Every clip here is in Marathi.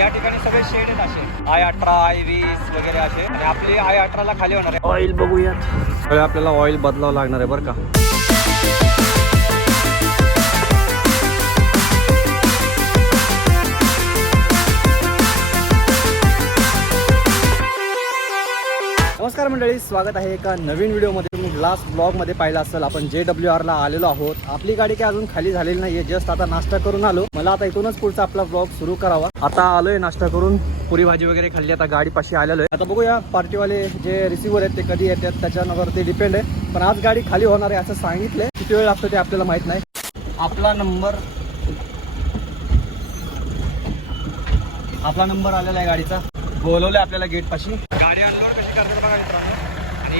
या ठिकाणी सगळे शेड आहेत असे. आय अठरा आय वीस वगैरे असे. आणि आपली आय अठराला खाली होणार आहे. ऑइल बघूयात. आपल्याला ऑइल बदलावं लागणार आहे बरं का. नमस्कार मंडळी स्वागत आहे एका नवीन व्हिडिओमध्ये तुम्ही लास्ट ब्लॉगमध्ये पाहिलं असेल आपण जे डब्ल्यू आरला आलेलो आहोत. आपली गाडी काय अजून खाली झालेली नाही आहे जस्ट आता नाश्ता करून आलो. मला आता इथूनच पुढचा आपला ब्लॉग सुरू करावा. आता आलोय नाश्ता करून पुरी भाजी वगैरे खाल्ली आता गाडी पाशी आलेलो आहे. आता बघूया पार्टीवाले जे रिसिव्हर आहेत ते कधी येतात त्याच्यावरती डिपेंड आहे. पण आज गाडी खाली होणार आहे असं सांगितलंय. किती वेळ लागतो ते आपल्याला माहीत नाही. आपला नंबर आपला नंबर आलेला आहे गाडीचा. बोलवलं आपल्याला गेट पाशी. गाडी अनलोड कशी करतात बघा मित्रांनो.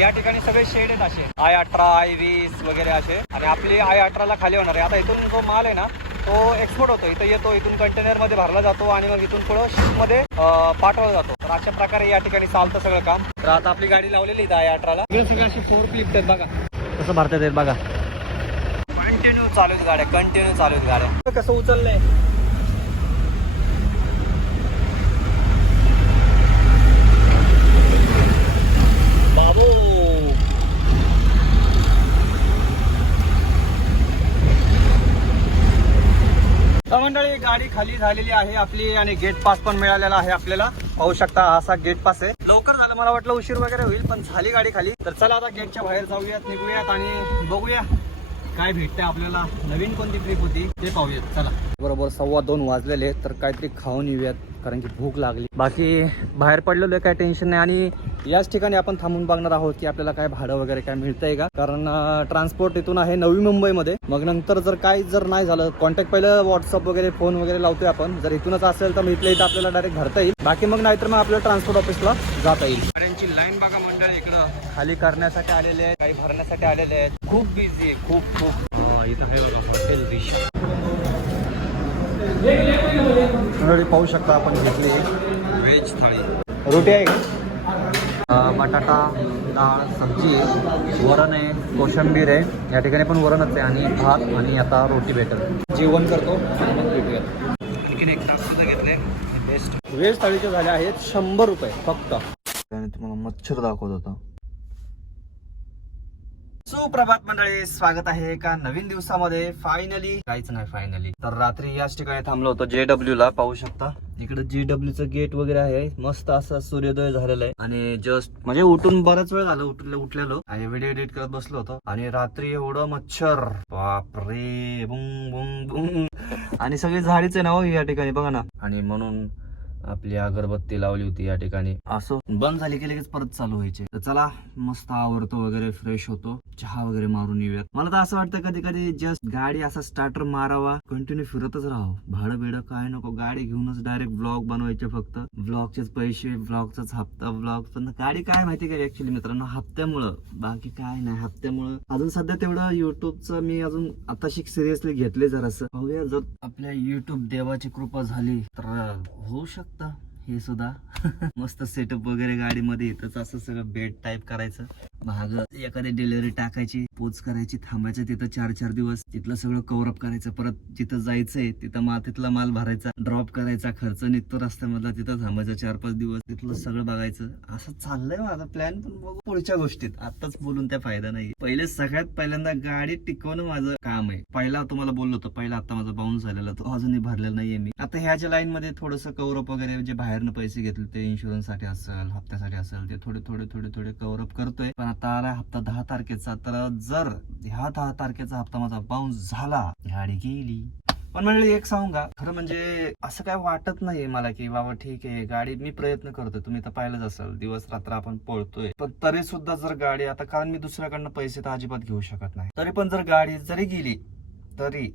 या ठिकाणी सगळे शेड आहेत असे. आय अठरा आय वीस वगैरे असे. आणि आपली आय अठराला खाली होणार आहे. आता इथून जो माल आहे ना तो एक्सपोर्ट होतो. इथं येतो इथून कंटेनरमध्ये भरला जातो आणि मग इथून पुढं शिपमध्ये पाठवला जातो. तर अशा प्रकारे या ठिकाणी चालतं सगळं काम. तर आता आपली गाडी लावलेली इथं आय अठराला सगळं अशी फोर क्लिप आहेत बघा. कसं भरतात आहेत बघा. कंटिन्यू चालू आहेत गाड्या. कंटिन्यू चालू आहेत गाड्या. कसं उचललंय बाबू तर मंडळी गाडी खाली झालेली आहे आपली आणि गेट पास पण मिळालेला आहे आपल्याला. पाहू शकता असा गेट पास आहे. लवकर झालं मला वाटलं उशीर वगैरे होईल पण झाली गाडी खाली. तर चला आता गेटच्या बाहेर जाऊयात निघूयात आणि बघूया काय भेटते आपल्याला. नवीन कोणती ट्रिप होती ते पाहूयात. चला. बरोबर सव्वा दोन वाजलेले तर काहीतरी खाऊन येऊयात कारण की भूक लागली. बाकी बाहेर पडलेलो आहे काय टेन्शन नाही. आणि याच ठिकाणी आपण थांबून बघणार आहोत की आपल्याला काय भाडं वगैरे काय मिळतंय का? कारण ट्रान्सपोर्ट इथून आहे नवी मुंबईमध्ये. मग नंतर जर काय जर नाही झालं कॉन्टॅक्ट पहिलं व्हॉट्सअप वगैरे फोन वगैरे लावतोय आपण. जर इथूनच असेल तर मग इथल्या इथं आपल्याला डायरेक्ट भरता येईल. बाकी मग नाहीतर मग आपल्याला ट्रान्सपोर्ट ऑफिसला जाता येईल. गाड्यांची लाईन बघा मंडळ इकडं. खाली करण्यासाठी आलेले आहेत काही भरण्यासाठी आलेले आहेत. खूप बिझी आहे खूप खूप. इथं आहे बघा हॉटेल पाहू शकता आपण घेतली व्हेज थाळी. रोटी आहे का? बटाटा डाळ सब्जी वरण आहे कोशंबीर आहे. या ठिकाणी पण वरणच आहे आणि भात आणि आता रोटी भेटल. जेवण करतो आणि मग भेटूया आणखीन एक तास घेतले. बेस्ट वेज थाळीचे झाले आहेत शंभर रुपये फक्त. तुम्हाला मच्छर दाखवत होता. सुप्रभात मंडळी स्वागत आहे एका नवीन दिवसामध्ये. फायनली काहीच नाही फायनली तर रात्री याच ठिकाणी थांबलो होतो जे डब्ल्यू ला पाहू शकता. इकडे जे डब्ल्यू च गेट वगैरे आहे. मस्त असं सूर्योदय झालेला आहे. आणि जस्ट म्हणजे उठून बराच वेळ झालं उठले उठलेलो. आणि व्हिडिओ एडिट करत बसलो होतो. आणि रात्री एवढं मच्छर. बापरे बुंग बुंग बुंग. आणि सगळी झाडीच आहे ना हो या ठिकाणी बघा ना. आणि म्हणून आपली अगरबत्ती लावली होती या ठिकाणी. असं बंद झाली की लगेच परत चालू व्हायचे. तर चला मस्त आवडतो वगैरे फ्रेश होतो. चहा वगैरे मारून येऊयात. मला तर असं वाटतं कधी कधी जस्ट गाडी असा स्टार्टर मारावा कंटिन्यू फिरतच राहावं. भाडं बिडं काय नको गाडी घेऊनच डायरेक्ट ब्लॉग बनवायचे फक्त. ब्लॉगचेच पैसे ब्लॉगचाच हप्ता ब्लॉग पण गाडी काय माहिती का ऍक्च्युली मित्रांनो हप्त्यामुळं. बाकी काय नाही हप्त्यामुळं. अजून सध्या तेवढं युट्यूबचं मी अजून आताशी सिरियसली घेतले जरासं. जर आपल्या युट्यूब देवाची कृपा झाली तर होऊ शकतं. hatta. हे सुद्धा. मस्त सेटअप वगैरे गाडीमध्ये येतच असं सगळं बेड टाईप करायचं. महाग एखादी डिलिव्हरी टाकायची पोच करायची थांबायचं तिथं चार चार दिवस. तिथलं सगळं कव्हरअप करायचं. परत जिथं जायचंय तिथं मा तिथला माल भरायचा ड्रॉप करायचा खर्च निघतो रस्त्यामधला तिथं थांबायचं चार पाच दिवस. तिथलं सगळं बघायचं. असं चाललंय माझा प्लॅन पण बघू पुढच्या गोष्टीत. आताच बोलून त्या फायदा नाही. पहिले सगळ्यात पहिल्यांदा गाडी टिकवणं माझं काम आहे. पहिला तुम्हाला बोललो होतो पहिला आता माझा बाउन्स झालेला तो अजूनही भरलेला नाहीये मी. आता ह्याच्या लाईन मध्ये थोडस कव्हरअप वगैरे जे बाहेरनं पैसे घेतले ते इन्शुरन्ससाठी असेल हप्त्यासाठी असेल ते थोडे थोडे थोडे थोडे कव्हरअप करतोय. पण आता आला हप्ता दहा तारखेचा तर जर ह्या दहा तारखेचा हप्ता माझा बाउन्स झाला गाडी गेली. पण म्हणजे एक सांगू का? खरं म्हणजे असं काय वाटत नाहीये मला की बाबा ठीक आहे गाडी मी प्रयत्न करतोय. तुम्ही तर पाहिलंच असेल दिवस रात्र आपण पळतोय. पण तरी सुद्धा जर गाडी आता कारण मी दुसऱ्याकडनं पैसे तर अजिबात घेऊ शकत नाही. तरी पण जर गाडी जरी गेली तरी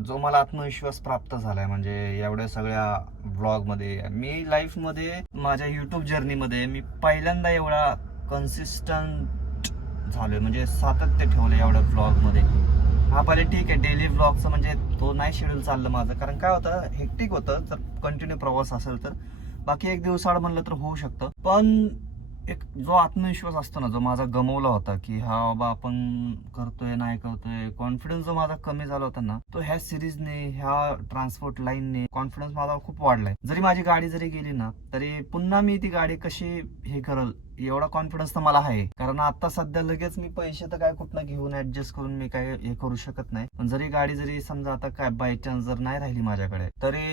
जो मला आत्मविश्वास प्राप्त झालाय म्हणजे एवढ्या सगळ्या व्लॉगमध्ये मी लाईफमध्ये माझ्या युट्यूब जर्नी मध्ये मी पहिल्यांदा एवढा कन्सिस्टंट झालोय म्हणजे सातत्य ठेवलं एवढ्या ब्लॉगमध्ये हा पहिले ठीक आहे डेली ब्लॉगचं म्हणजे तो नाही शेड्यूल चाललं माझं. कारण काय होतं हेक्टिक होतं जर कंटिन्यू प्रवास असेल तर. बाकी एक दिवसाआड म्हणलं तर होऊ शकतं. पण एक जो आत्मविश्वास असतो ना जो माझा गमवला होता की हा बाबा आपण करतोय नाही करतोय कॉन्फिडन्स जो माझा कमी झाला होता ना तो ह्या सिरीजने ह्या ट्रान्सपोर्ट लाईनने कॉन्फिडन्स माझा खूप वाढलाय. जरी माझी गाडी जरी गेली ना तरी पुन्हा मी ती गाडी कशी हे करल एवढा कॉन्फिडन्स तर मला आहे. कारण आता सध्या लगेच मी पैसे तर काय कुठलं घेऊन ऍडजस्ट करून मी काय हे करू शकत नाही. पण जरी गाडी जरी समजा आता काय बाय चान्स जर नाही राहिली माझ्याकडे तरी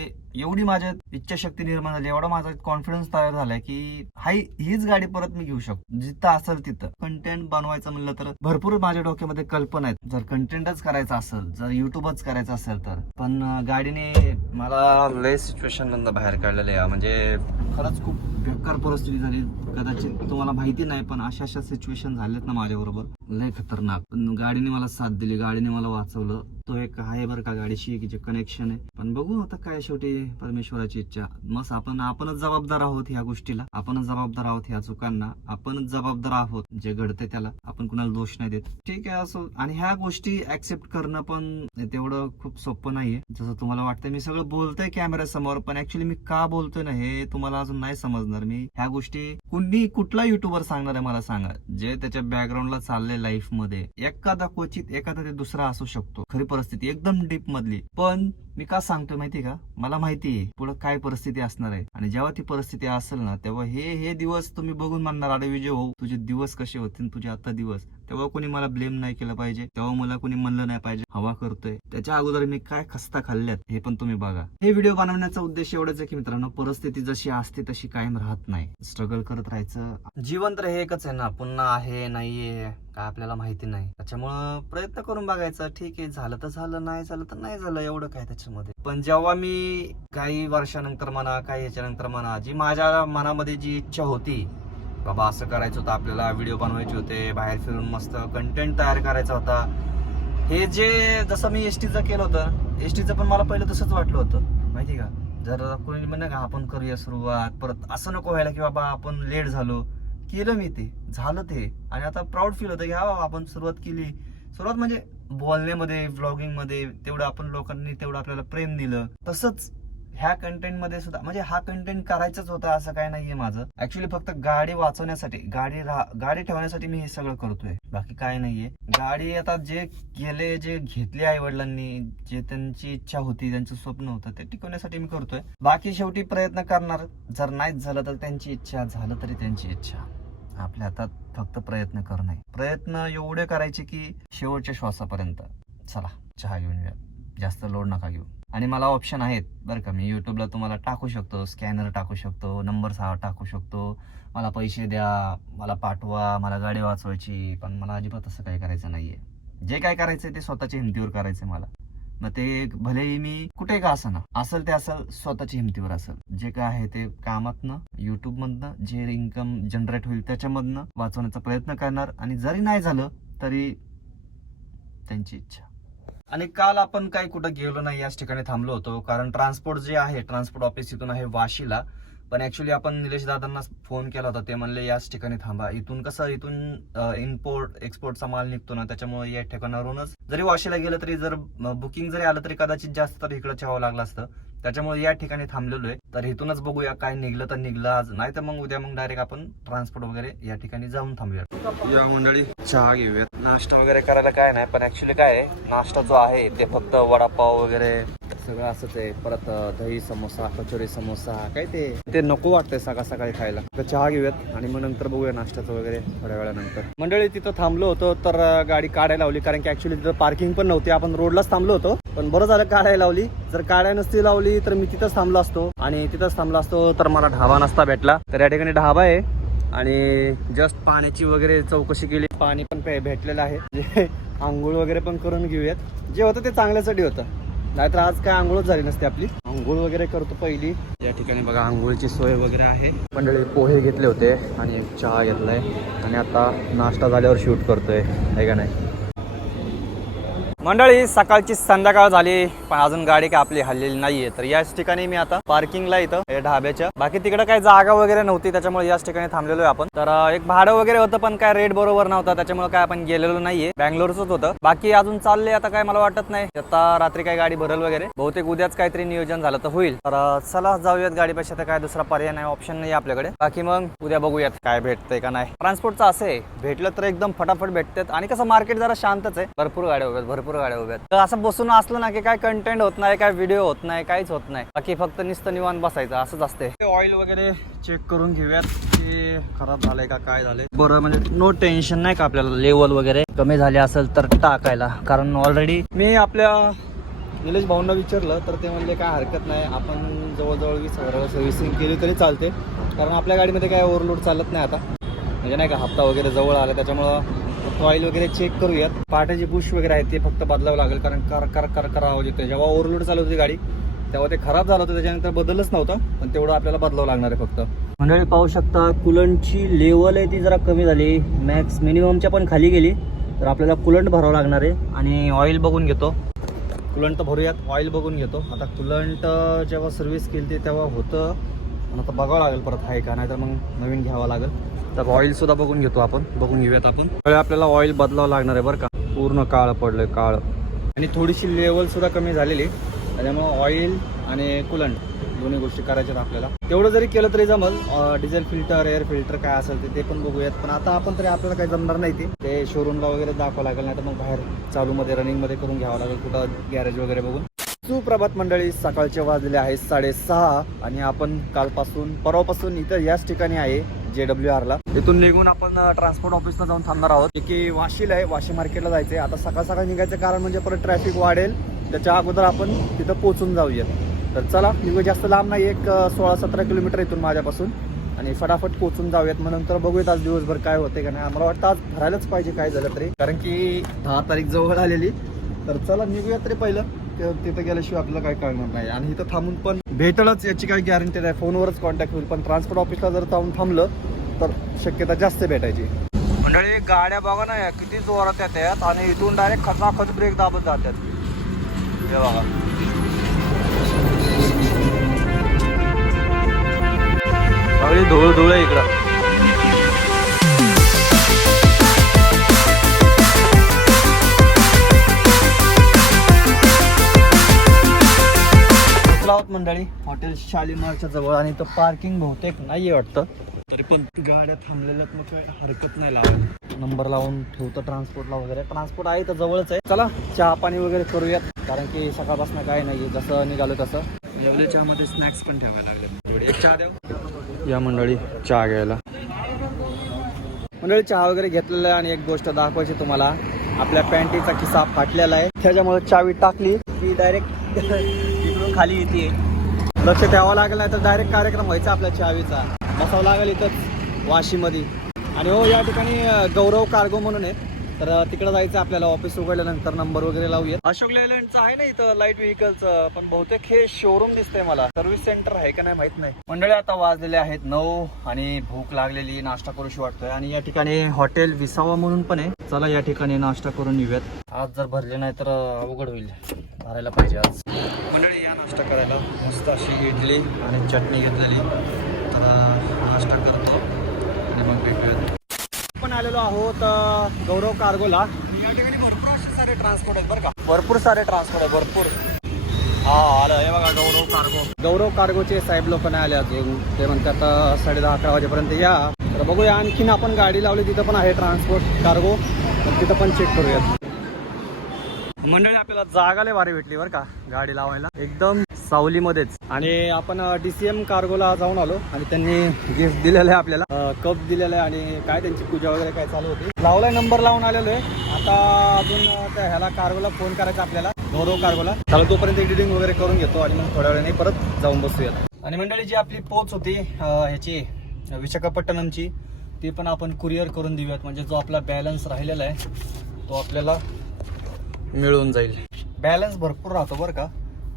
एवढी माझ्या इच्छाशक्ती निर्माण झाली एवढा माझा कॉन्फिडन्स तयार झालाय की हाय हीच गाडी परत मी घेऊ शकतो. जिथं असेल तिथं. कंटेंट बनवायचं म्हणलं तर भरपूर माझ्या डोक्यामध्ये कल्पना आहेत. जर कंटेंटच करायचं असेल जर युट्यूबच करायचं असेल तर. पण गाडीने मला लय सिच्युएशन बाहेर काढलेलं आहे. म्हणजे खरंच खूप बेकार परिस्थिती झाली. कदाचित तुम्हाला माहिती नाही पण अशा अशा सिच्युएशन झाल्यात ना माझ्याबरोबर. लय खतरनाक. पण गाडीने मला साथ दिली. गाडीने मला वाचवलं. तो एक आहे बरं का गाडीशी की जे कनेक्शन आहे. पण बघू आता काय शेवटी परमेश्वराची इच्छा. मग आपण आपणच जबाबदार आहोत ह्या गोष्टीला. आपणच जबाबदार आहोत ह्या चुकांना. आपणच जबाबदार आहोत जे घडते त्याला. आपण कुणाला दोष नाही देत. ठीक आहे असो. आणि ह्या गोष्टी ऍक्सेप्ट करणं पण तेवढं खूप सोपं नाहीये. जसं तुम्हाला वाटतं मी सगळं बोलतोय कॅमेरा समोर पण ऍक्च्युली मी का बोलतोय ना हे तुम्हाला अजून नाही समजणार. मी ह्या गोष्टी कुणी कुठला युट्यूबर सांगणार आहे मला सांगा. जे त्याच्या बॅकग्राऊंडला चालले लाईफमध्ये. एखादा क्वचित एखादा ते दुसरा असू शकतो. खरी परिस्थिती एकदम डीप मधली. पण मी का सांगतोय माहिती का? मला माहिती आहे पुढे काय परिस्थिती असणार आहे. आणि जेव्हा ती परिस्थिती असेल ना तेव्हा हे हे दिवस तुम्ही बघून म्हणणार अरे विजय भाऊ तुझे दिवस कसे होतील तुझे आता दिवस? तेव्हा कोणी मला ब्लेम नाही केलं पाहिजे तेव्हा मला कोणी म्हणलं नाही पाहिजे हवा करतोय. त्याच्या अगोदर मी काय खस्ता खाल्ल्यात हे पण तुम्ही बघा. हे व्हिडिओ बनवण्याचा उद्देश एवढाच आहे की मित्रांनो परिस्थिती जशी असते तशी कायम राहत नाही. स्ट्रगल करत राहायचं. जीवन तर हे एकच आहे ना पुन्हा आहे नाहीये काय आपल्याला माहिती नाही. त्याच्यामुळं प्रयत्न करून बघायचं ठीक आहे झालं तर झालं नाही झालं तर नाही झालं एवढं काय त्याच्यामध्ये. पण जेव्हा मी काही वर्षानंतर म्हणा काही याच्यानंतर म्हणा जी माझ्या मनामध्ये जी इच्छा होती बाबा असं करायचं होतं आपल्याला व्हिडिओ बनवायचे होते बाहेर फिरून मस्त कंटेंट तयार करायचा होता. हे जे जसं मी एस टीचं केलं होतं एस टीचं पण मला पहिलं तसंच वाटलं होतं. माहिती का? जर कोणी म्हणे का आपण करूया सुरुवात परत असं नको व्हायला की बाबा आपण लेट झालो. केलं मी ते. झालं ते. आणि आता प्राऊड फील होतं की हा आपण सुरुवात केली. सुरुवात म्हणजे बोलण्यामध्ये व्लॉगिंगमध्ये तेवढं आपण लोकांनी तेवढं आपल्याला प्रेम दिलं. तसंच ह्या कंटेंटमध्ये सुद्धा म्हणजे हा कंटेंट करायचाच होता असं काय नाहीये माझं. ऍक्च्युली फक्त गाडी वाचवण्यासाठी गाडी गाडी ठेवण्यासाठी मी हे सगळं करतोय. बाकी काय नाहीये. गाडी आता जे केले जे घेतले आई वडिलांनी जे त्यांची इच्छा होती त्यांचं स्वप्न होतं ते टिकवण्यासाठी मी करतोय. बाकी शेवटी प्रयत्न करणार. जर नाहीच झालं तर त्यांची इच्छा झालं तरी त्यांची इच्छा. आपल्या हातात फक्त प्रयत्न करणे प्रयत्न एवढे करायचे की शेवटच्या श्वासापर्यंत. चला चहा घेऊन या जास्त लोड नका घेऊ. आणि मला ऑप्शन आहेत बरं का. मी युट्यूबला तुम्हाला टाकू शकतो स्कॅनर टाकू शकतो नंबर सहा टाकू शकतो. मला पैसे द्या मला पाठवा मला गाडी वाचवायची पण मला अजिबात असं काही करायचं नाहीये. जे काय करायचंय ते स्वतःच्या हिमतीवर करायचंय मला. मग ते भलेही मी कुठे का असं ना असेल ते असेल स्वतःच्या हिमतीवर असेल. जे काय आहे ते कामातनं युट्यूब मधनं जे इन्कम जनरेट होईल त्याच्यामधनं वाचवण्याचा प्रयत्न करणार. आणि जरी नाही झालं तरी त्यांची इच्छा. आणि काल आपण काही कुठं गेलो नाही याच ठिकाणी थांबलो होतो. कारण ट्रान्सपोर्ट जे आहे ट्रान्सपोर्ट ऑफिस इथून आहे वाशीला. पण ऍक्च्युली आपण निलेश दादांना फोन केला होता ते म्हणले याच ठिकाणी थांबा. इथून कसं इथून इम्पोर्ट एक्सपोर्टचा माल निघतो ना त्याच्यामुळे या ठिकाणावरूनच जरी वाशीला गेलं तरी जर बुकिंग जरी आलं तरी कदाचित जास्त तर इकडं ठेवावं लागलं असतं. त्याच्यामुळे या ठिकाणी थांबलेलो आहे. तर इथूनच बघूया काय निघलं तर निघलं आज. नाही तर मग उद्या मग डायरेक्ट आपण ट्रान्सपोर्ट वगैरे या ठिकाणी जाऊन थांबूया. या मंडळी चहा घेऊयात. नाश्ता वगैरे करायला काय नाही पण ऍक्च्युली काय नाश्ता जो आहे ते फक्त वडापाव वगैरे सगळं असंच आहे परत दही समोसा कचोरी समोसा काय ते ते नको वाटतंय सकाळ सकाळी खायला. तर चहा घेऊयात आणि मग नंतर बघूया नाश्त्याचं वगैरे थोड्या वेळानंतर. मंडळी तिथं थांबलो होतो तर गाडी काढायला लावली कारण की ऍक्च्युली तिथं पार्किंग पण नव्हती. आपण रोडलाच थांबलो होतो पण बरं झालं काढायला लावली. जर काढाय नसती लावली तर मी तिथंच थांबलो असतो. आणि तिथंच थांबलो असतो तर मला ढाबा नसता भेटला. तर या ठिकाणी ढाबा आहे. आणि जस्ट पाण्याची वगैरे चौकशी केली. पाणी पण भेटलेलं आहे. जे आंघोळ वगैरे पण करून घेऊयात. जे होतं ते चांगल्यासाठी होतं. नाहीतर आज काय आंघोळच झाली नसते आपली. आंघोळ वगैरे करतो पहिली. या ठिकाणी बघा आंघोळची सोय वगैरे आहे. मंडळी पोहे घेतले होते आणि एक चहा घेतलाय. आणि आता नाश्ता झाल्यावर शूट करतोय. आहे का नाही? मंडळी सकाळची संध्याकाळ झाली पण अजून गाडी काय आपली हल्लेली नाहीये. तर याच ठिकाणी मी आता पार्किंगला इथं या ढाब्याच्या. बाकी तिकडे काही जागा वगैरे नव्हती त्याच्यामुळे याच ठिकाणी थांबलेलो आहे आपण. तर एक भाडं वगैरे होतं पण काय रेट बरोबर नव्हता त्याच्यामुळे काय आपण गेलेलो नाहीये. बँगलोरचंच होतं. बाकी अजून चालले आता काय मला वाटत नाही. आता रात्री काही गाडी भरल वगैरे. बहुतेक उद्याच काहीतरी नियोजन झालं तर होईल. तर चला जाऊयात गाडीपेक्षा तर काय दुसरा पर्याय नाही ऑप्शन नाही आपल्याकडे. बाकी मग उद्या बघूयात काय भेटतंय का नाही. ट्रान्सपोर्टचं असं आहे. भेटलं तर एकदम फटाफट भेटतात. आणि कसं मार्केट जरा शांतच आहे. भरपूर गाड्या वगैरे भरपूर गाड्या उभ्यात तर असं बसून असलं ना की काय कंटेंट होत नाही काय व्हिडिओ होत नाही काहीच होत नाही. बाकी फक्त नुसतं निवांत बसायचं असंच असते ऑइल वगैरे चेक करून घेऊयात की खराब झालंय का काय झालंय. बरं म्हणजे नो टेन्शन नाही का आपल्याला लेवल वगैरे? कमी झाले असेल तर टाकायला. कारण ऑलरेडी मी आपल्या निलेश भाऊंना विचारलं तर ते म्हणले काय हरकत नाही आपण जवळजवळ वीस हजार सर्व्हिसिंग केली तरी चालते. कारण आपल्या गाडीमध्ये काय ओव्हरलोड चालत नाही आता. म्हणजे नाही का हप्ता वगैरे जवळ आला त्याच्यामुळं ऑइल वगैरे चेक करूयात. पाट्याची बुश वगैरे आहे ते फक्त बदलावं लागेल. कारण कर कर कर कर आवाज येतो जेव्हा ओव्हरलोड चालू होती गाडी तेव्हा ते खराब झालं होतं. त्याच्यानंतर बदलच नव्हतं. पण तेवढं आपल्याला बदलावं लागणार आहे फक्त. मंडळी पाहू शकता कुलंटची लेवल आहे ती जरा कमी झाली. मॅक्स मिनिममच्या पण खाली गेली. तर आपल्याला कुलंट भरावं लागणार आहे. आणि ऑइल बघून घेतो. कुलंट भरूयात. ऑइल बघून घेतो. आता कुलंट जेव्हा सर्व्हिस केली तेव्हा होतं पण आता बघावं लागेल परत आहे का नाही तर मग नवीन घ्यावं लागेल. तर ऑइल सुद्धा बघून घेतो आपण बघून घेऊयात आपण. आपल्याला ऑइल बदलावं लागणार आहे बरं का. पूर्ण काळ आहे काळ. आणि थोडीशी लेवल सुद्धा कमी झालेली त्याच्यामुळं ऑइल आणि कुलंट दोन्ही गोष्टी करायच्यात आपल्याला. तेवढं जरी केलं तरी जमल. डिझेल फिल्टर एअर फिल्टर काय असेल ते ते पण बघूयात. पण आता आपण तरी आपल्याला काही जमणार नाही ते. ते शोरूमला वगैरे दाखवावं लागेल नाही तर मग बाहेर चालूमध्ये रनिंगमध्ये करून घ्यावं लागेल कुठं गॅरेज वगैरे बघून. सुप्रभात मंडळी सकाळचे वाजले आहेत साडेसहा आणि आपण कालपासून परवापासून इथं याच ठिकाणी आहे जे डब्ल्यू आरला तिथून निघून आपण ट्रान्सपोर्ट ऑफिसला जाऊन थांबणार आहोत. की वाशीला आहे वाशी मार्केटला जायचं आहे आता सकाळ सकाळ निघायचं कारण म्हणजे परत ट्रॅफिक वाढेल. त्याच्या अगोदर आपण तिथं पोहोचून जाऊयात तर चला निघू. जास्त लांब नाही एक सोळा सतरा किलोमीटर इथून माझ्यापासून. आणि फटाफट पोहोचून जाऊयात. मग नंतर बघूयात आज दिवसभर काय होते का नाही. आम्हाला वाटतं आज भरायलाच पाहिजे काय झालं तरी. कारण की दहा तारीख जवळ आलेली. तर चला निघूयात तरी पहिलं. तिथं गेल्याशिवाय आपल्याला काय कळणार नाही. आणि इथं थांबून पण भेटलच याची काही गॅरंटी नाही. फोनवरच कॉन्टॅक्ट होईल. पण ट्रान्सपोर्ट ऑफिसला जर जाऊन थांबलं तर शक्यता जास्त भेटायची. मंडळी गाड्या बघा ना या किती जोरात येतात आणि इथून डायरेक्ट खचाखच ब्रेक दाबत जातात. हे बघा. सगळी धुळ आहे इकडं. मंडळी हॉटेल शालिमारच्या जवळ आणि इथं पार्किंग बहुतेक नाहीये वाटतं. तरी पण गाड्या थांबलेल्या मग काय हरकत नाही लावायला. नंबर लावून ठेवतो ट्रान्सपोर्टला वगैरे. ट्रान्सपोर्ट आहे तर जवळच आहे. चला चहा पाणी वगैरे करूयात. कारण की सकाळपासून काय नाही जसं निघालो तसं. लवली चहामध्ये स्नॅक्स पण ठेवायला लागले एक चहा द्या या मंडळी चहा घ्यायला. मंडळी चहा वगैरे घेतलेला आहे आणि एक गोष्ट दाखवायची तुम्हाला. आपल्या पॅन्टीचा खिसा फाटलेला आहे. त्याच्यामुळे चावी टाकली. की डायरेक्ट इकडून खाली येते. लक्ष द्यावं लागलं नाही तर डायरेक्ट कार्यक्रम व्हायचा आपल्या चावीचा. बसावं लागेल इथंच वाशीमध्ये. आणि हो या ठिकाणी गौरव कार्गो म्हणून आहे तर तिकडे जायचं आपल्याला. ऑफिस उघडल्यानंतर नंबर वगैरे लावूया अशोक लेलँडचं आहे ना इथं लाइट व्हेकलचं पण बहुतेक हे शोरूम दिसतंय मला. सर्व्हिस सेंटर आहे का नाही माहीत नाही. मंडळी आता वाजलेले आहेत नऊ आणि भूक लागलेली नाश्ता करूशी वाटतोय. आणि या ठिकाणी हॉटेल विसावा म्हणून पण आहे. चला या ठिकाणी नाश्ता करून येऊयात. आज जर भरले नाही तर अवघड होईल. भरायला पाहिजे आज. करायला मस्त अशी इडली आणि चटणी घेतलेली. तर नाश्ता करतो आणि मग भेटूयात. आपण आलेलो आहोत गौरव कार्गोला. या ठिकाणी भरपूर असे सारे ट्रान्सपोर्ट आहेत बरं का. भरपूर सारे ट्रान्सपोर्ट आहे भरपूर. हा आलं. हे बघा गौरव कार्गो. गौरव कार्गोचे साहेब लोक नाही आले अजून. ते म्हणतात अ, साडे दहा अकरा वाजेपर्यंत या. तर बघूया आणखीन आपण गाडी लावली तिथं पण आहे ट्रान्सपोर्ट कार्गो तर तिथं पण चेक करूयात. मंडळी आपल्याला जागा लय भारी भेटली बरं का गाडी लावायला. एकदम सावलीमध्येच. आणि आपण डीसीएम कार्गोला जाऊन आलो आणि त्यांनी गिफ्ट दिलेलं आहे आपल्याला. कप दिलेलं आहे आणि काय त्यांची पूजा वगैरे काय चालू होती. लावलाय नंबर लावून आलेलो आहे. आता अजून त्या ह्याला कार्गोला फोन करायचा आपल्याला. गौरव कार्गोला चालू तोपर्यंत एडिटिंग वगैरे करून घेतो आणि मग थोड्या वेळाने परत जाऊन बसूयात. आणि मंडळी जी आपली पोच होती ह्याची विशाखापट्टणमची ती पण आपण कुरिअर करून देऊयात. म्हणजे जो आपला बॅलन्स राहिलेला आहे तो आपल्याला मिळून जाईल. बॅलन्स भरपूर राहतो बरं का.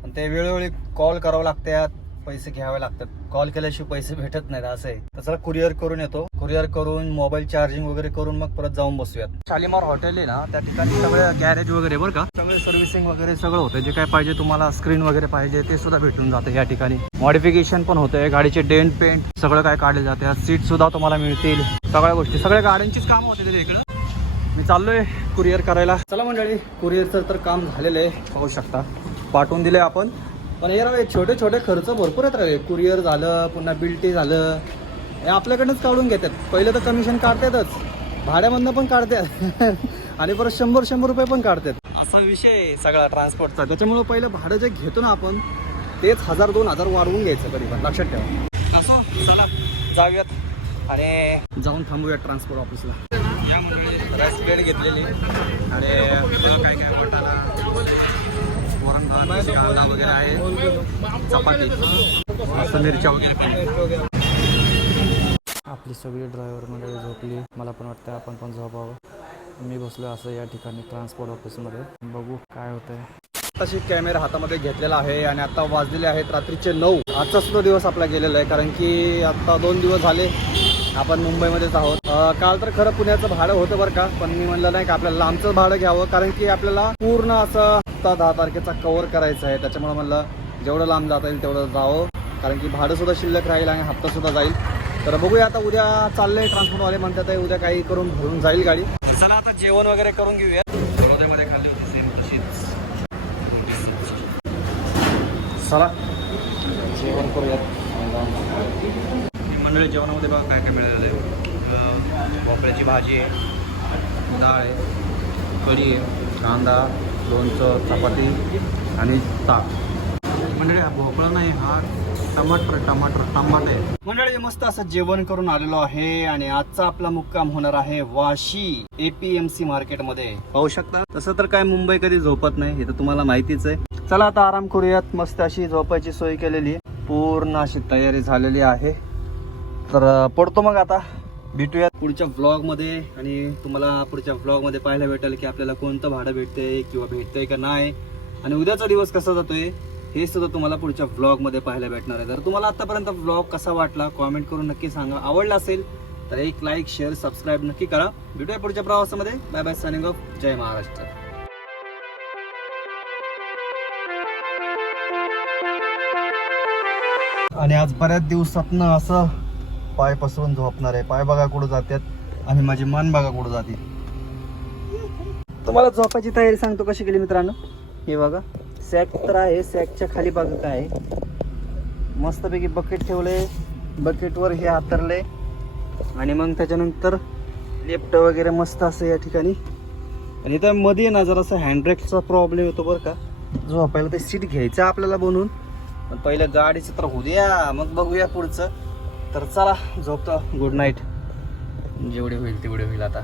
आणि ते वेळोवेळी कॉल करावं लागतात पैसे घ्यावे लागतात. कॉल केल्याशिवाय पैसे भेटत नाहीत असं आहे तर चला कुरिअर करून येतो. कुरिअर करून मोबाईल चार्जिंग वगैरे करून मग परत जाऊन बसूयात. शालिमार हॉटेल आहे ना त्या ठिकाणी सगळे गॅरेज वगैरे बरं का? सगळे सर्व्हिसिंग वगैरे सगळं होतं. जे काय पाहिजे तुम्हाला स्क्रीन वगैरे पाहिजे ते सुद्धा भेटून जातं या ठिकाणी. मॉडिफिकेशन पण होतंय. गाडीचे डेंट पेंट सगळं काय काढले जाते. सीट सुद्धा तुम्हाला मिळतील. सगळ्या गोष्टी. सगळ्या गाड्यांचीच काम होते तिथे इकडं. मी चाललोय कुरिअर करायला. चला मंडळी कुरिअरचं तर काम झालेलं आहे. पाहू शकता. पाठवून दिले आपण. पण हे राव हे छोटे छोटे खर्च भरपूर आहेत राव. कुरिअर झालं पुन्हा बिल्टी झालं. हे आपल्याकडनंच काढून घेतात. पहिलं तर कमिशन काढतातच. भाड्यामधनं पण काढतात. आणि परत शंभर शंभर रुपये पण काढतात. असा विषय सगळा ट्रान्सपोर्टचा त्याच्यामुळं पहिलं भाडं जे घेतो ना आपण तेच हजार दोन हजार वाढवून घ्यायचं कधी पण. लक्षात ठेवा. असो चला जाऊयात. आणि जाऊन थांबूयात ट्रान्सपोर्ट ऑफिसला राईस प्लेट घेतलेली. आणि काय काय मटाला वरण कांदा वगैरे आहे. चपाती. वगैरे आपली सगळी ड्रायव्हर मंडळी झोपली. मला पण वाटतं आपण पण झोपावं. मी बसलो असं या ठिकाणी ट्रान्सपोर्ट ऑफिसमध्ये बघू काय होतंय. तशी कॅमेरा हातामध्ये घेतलेला आहे आणि आता वाजलेले आहेत रात्रीचे नऊ. आजचा सुद्धा दिवस आपला गेलेला आहे कारण की आता दोन दिवस झाले. आपण मुंबईमध्येच आहोत. काल तर खरं पुण्याचं भाडं होतं बरं का पण मी म्हणलं नाही का आपल्याला लांबचं भाडं घ्यावं कारण की आपल्याला पूर्ण असं हप्ता दहा तारखेचा कव्हर करायचा आहे. त्याच्यामुळे म्हणलं जेवढं लांब जाता येईल तेवढं जावं कारण की भाडं सुद्धा शिल्लक राहील आणि हप्ता सुद्धा जाईल. तर बघूया आता उद्या चाललंय ट्रान्सपोर्टवाले म्हणतात आहे, उद्या काही करून भरून जाईल गाडी. चला आता जेवण वगैरे करून घेऊया चला. जेवण करूयात मंडळी जेवणामध्ये बघा काय काय मिळालेलं आहे. भोपळ्याची भाजी आहे डाळ आहे कढी आहे कांदा लोणचं चपाती आणि ताक. मंडळी हा भोपळा नाही हा टमाटर टमाटर टमाटर आहे. मंडळी मस्त असं जेवण करून आलेलो आहे आणि आजचा आपला मुक्काम होणार आहे वाशी एपीएमसी मार्केटमध्ये. पाहू शकता? तसं तर काय मुंबई कधी झोपत नाही हे तर तुम्हाला माहितीच आहे. चला आता आराम करूयात. मस्त अशी झोपायची सोय केलेली आहे. पूर्ण अशी तयारी झालेली आहे. तर पडतो मग आता. भेटूयात. पुढच्या व्लॉगमध्ये आणि तुम्हाला पुढच्या व्लॉगमध्ये पाहायला भेटेल की आपल्याला कोणतं भाडं भेटतंय किंवा भेटतंय का नाही. आणि उद्याचा दिवस कसा जातोय हे सुद्धा तुम्हाला पुढच्या व्लॉगमध्ये पाहायला भेटणार आहे. तर तुम्हाला आतापर्यंत व्लॉग कसा वाटला कॉमेंट करून नक्की सांगा. आवडला असेल तर एक लाईक शेअर सबस्क्राईब नक्की करा. भेटूया पुढच्या प्रवासामध्ये. बाय बाय सनिंग ऑफ जय महाराष्ट्र. आणि आज बऱ्याच दिवसातनं असं पाय पसरून झोपणार आहे. पाय बघा कुठं जातात आणि माझी मन बघा कुठं जाते. तुम्हाला झोपायची तयारी सांगतो कशी केली मित्रांनो? हे बघा. सॅक तर आहे. सॅकच्या खाली बघा काय आहे. मस्तपैकी बकेट ठेवले बकेटवर हे हातरले आणि मग त्याच्यानंतर लेफ्ट वगैरे मस्त असं या ठिकाणी. आणि इथं मध्ये ना जरासा हँडब्रेकचा प्रॉब्लेम येतो बरं का. झोपायला ते सीट घ्यायचं आपल्याला बनवून. पण पहिलं गाडीचं तर होऊ द्या. मग बघूया पुढचं. तर चला झोपतो. गुड नाईट जेवढे होईल तेवढे होईल आता.